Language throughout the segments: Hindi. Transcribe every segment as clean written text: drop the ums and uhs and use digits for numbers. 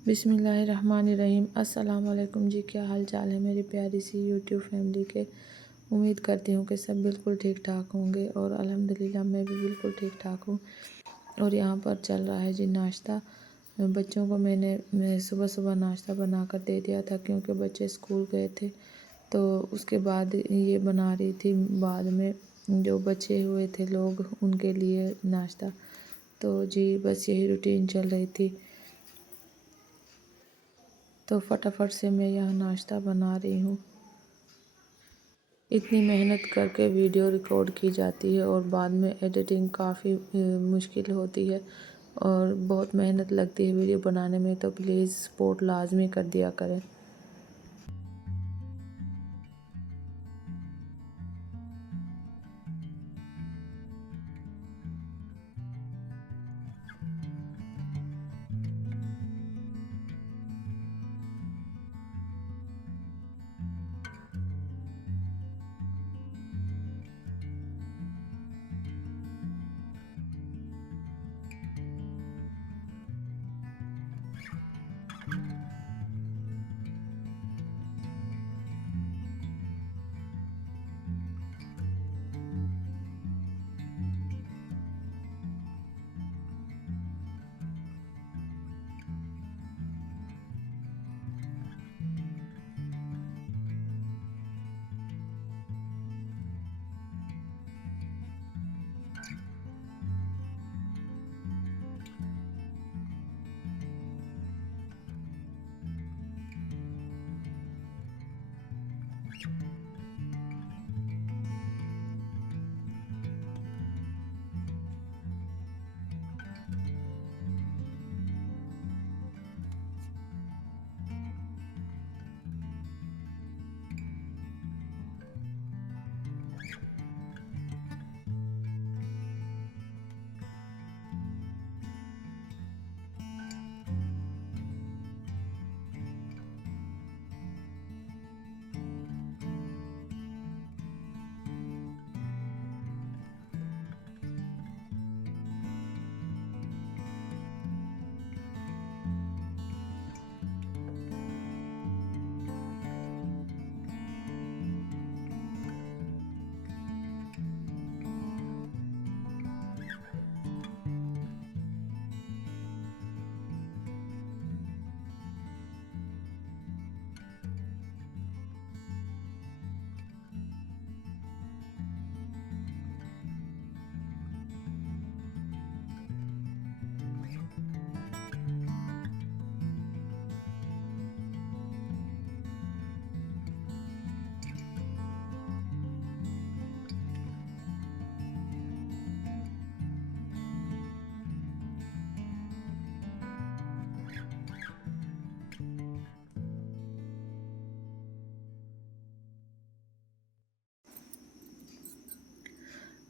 बिस्मिल्लाहिर्रहमानिर्रहीम। अस्सलाम वालेकुम जी, क्या हाल चाल है मेरी प्यारी सी यूट्यूब फैमिली के। उम्मीद करती हूँ कि सब बिल्कुल ठीक ठाक होंगे और अल्हम्दुलिल्लाह मैं भी बिल्कुल ठीक ठाक हूँ। और यहाँ पर चल रहा है जी नाश्ता। बच्चों को मैं सुबह सुबह नाश्ता बना कर दे दिया था क्योंकि बच्चे स्कूल गए थे, तो उसके बाद ये बना रही थी बाद में जो बचे हुए थे लोग उनके लिए नाश्ता। तो जी बस यही रूटीन चल रही थी, तो फटाफट से मैं यह नाश्ता बना रही हूँ। इतनी मेहनत करके वीडियो रिकॉर्ड की जाती है और बाद में एडिटिंग काफ़ी मुश्किल होती है और बहुत मेहनत लगती है वीडियो बनाने में, तो प्लीज़ सपोर्ट लाजमी कर दिया करें।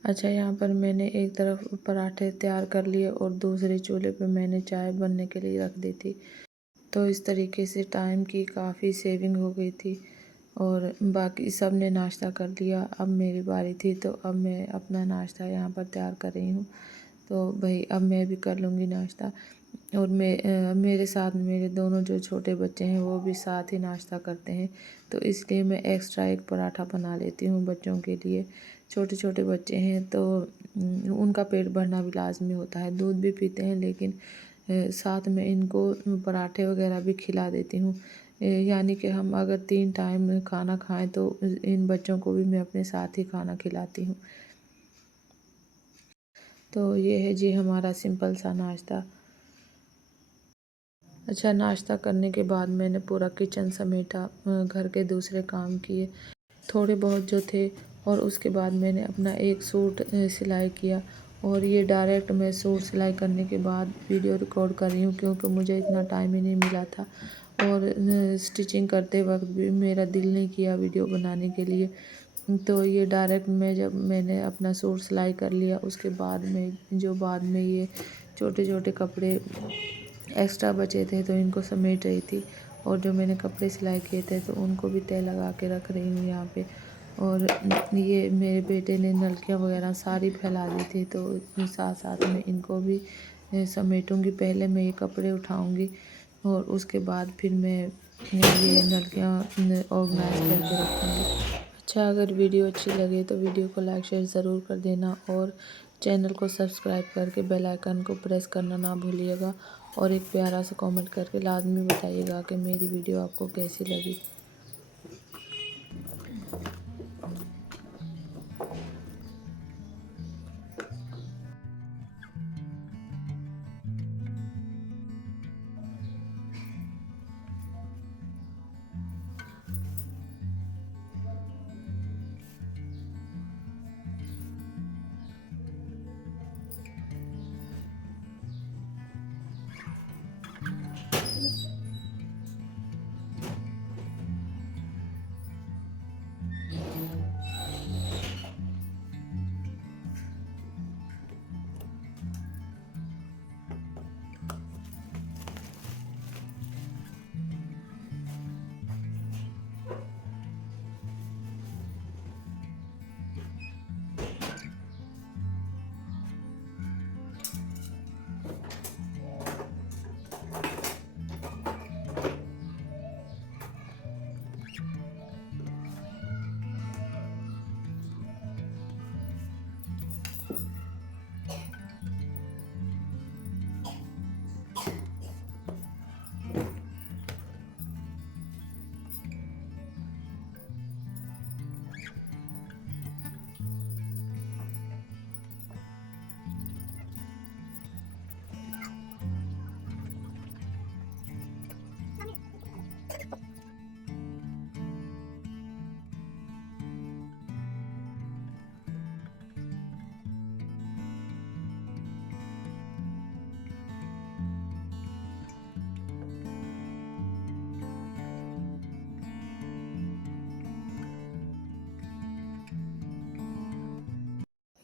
अच्छा, यहाँ पर मैंने एक तरफ पराठे तैयार कर लिए और दूसरे चूल्हे पे मैंने चाय बनने के लिए रख दी थी। तो इस तरीके से टाइम की काफ़ी सेविंग हो गई थी और बाकी सब ने नाश्ता कर लिया। अब मेरी बारी थी, तो अब मैं अपना नाश्ता यहाँ पर तैयार कर रही हूँ। तो भाई अब मैं भी कर लूँगी नाश्ता। और मेरे साथ मेरे दोनों जो छोटे बच्चे हैं वो भी साथ ही नाश्ता करते हैं, तो इसलिए मैं एक्स्ट्रा एक पराठा बना लेती हूँ बच्चों के लिए। छोटे छोटे बच्चे हैं तो उनका पेट भरना भी लाजमी होता है। दूध भी पीते हैं, लेकिन साथ में इनको पराठे वगैरह भी खिला देती हूँ। यानी कि हम अगर 3 टाइम खाना खाएं तो इन बच्चों को भी मैं अपने साथ ही खाना खिलाती हूँ। तो ये है जी हमारा सिंपल सा नाश्ता। अच्छा, नाश्ता करने के बाद मैंने पूरा किचन समेटा, घर के दूसरे काम किए थोड़े बहुत जो थे, और उसके बाद मैंने अपना एक सूट सिलाई किया। और ये डायरेक्ट मैं सूट सिलाई करने के बाद वीडियो रिकॉर्ड कर रही हूँ क्योंकि मुझे इतना टाइम ही नहीं मिला था और स्टिचिंग करते वक्त भी मेरा दिल नहीं किया वीडियो बनाने के लिए। तो ये डायरेक्ट जब मैंने अपना सूट सिलाई कर लिया, उसके बाद में ये छोटे छोटे कपड़े एक्स्ट्रा बचे थे तो इनको समेट रही थी। और जो मैंने कपड़े सिलाई किए थे तो उनको भी तय लगा के रख रही हूँ यहाँ पे। और ये मेरे बेटे ने नलकियाँ वगैरह सारी फैला दी थी, तो साथ साथ में इनको भी समेटूँगी। पहले मैं ये कपड़े उठाऊँगी और उसके बाद फिर मैं ये नलकियाँ ऑर्गेनाइज करके रखूँगी। अच्छा, अगर वीडियो अच्छी लगे तो वीडियो को लाइक शेयर ज़रूर कर देना और चैनल को सब्सक्राइब करके बेल आइकन को प्रेस करना ना भूलिएगा और एक प्यारा सा कमेंट करके लाजमी बताइएगा कि मेरी वीडियो आपको कैसी लगी।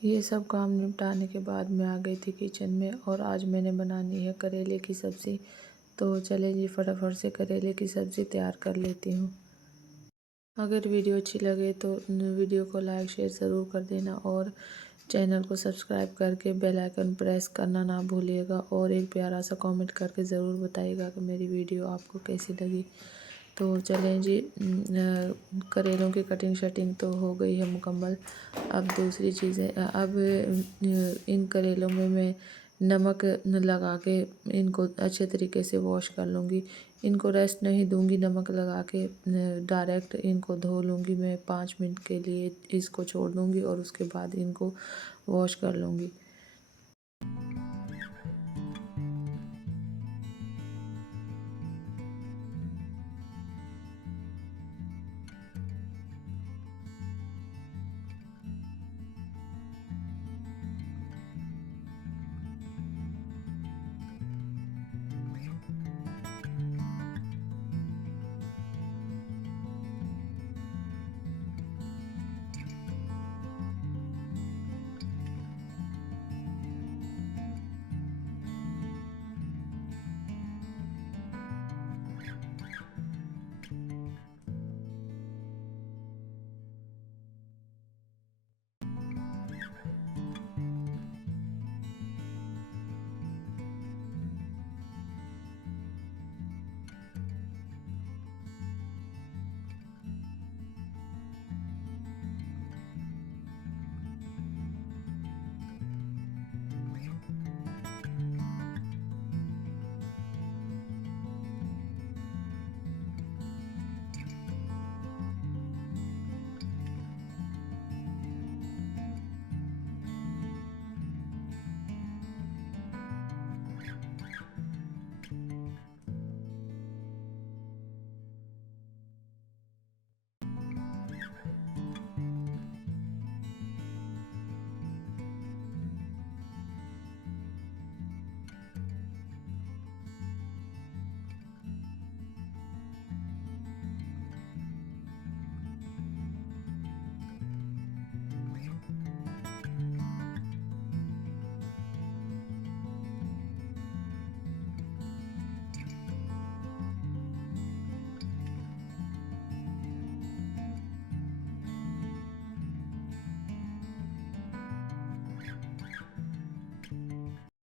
ये सब काम निपटाने के बाद मैं आ गई थी किचन में और आज मैंने बनानी है करेले की सब्ज़ी। तो चले जी फटाफट से करेले की सब्ज़ी तैयार कर लेती हूँ। अगर वीडियो अच्छी लगे तो वीडियो को लाइक शेयर ज़रूर कर देना और चैनल को सब्सक्राइब करके बेल आइकन प्रेस करना ना भूलिएगा और एक प्यारा सा कमेंट करके ज़रूर बताइएगा कि मेरी वीडियो आपको कैसी लगी। तो चलें जी, करेलों की कटिंग शटिंग तो हो गई है मुकम्मल। अब दूसरी चीज़ें, अब इन करेलों में मैं नमक लगा के इनको अच्छे तरीके से वॉश कर लूँगी। इनको रेस्ट नहीं दूँगी, नमक लगा के डायरेक्ट इनको धो लूँगी। मैं 5 मिनट के लिए इसको छोड़ दूँगी और उसके बाद इनको वॉश कर लूँगी।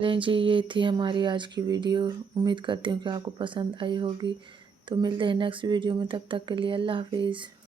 चलें जी, ये थी हमारी आज की वीडियो। उम्मीद करती हूँ कि आपको पसंद आई होगी। तो मिलते हैं नेक्स्ट वीडियो में, तब तक के लिए अल्लाह हाफिज़।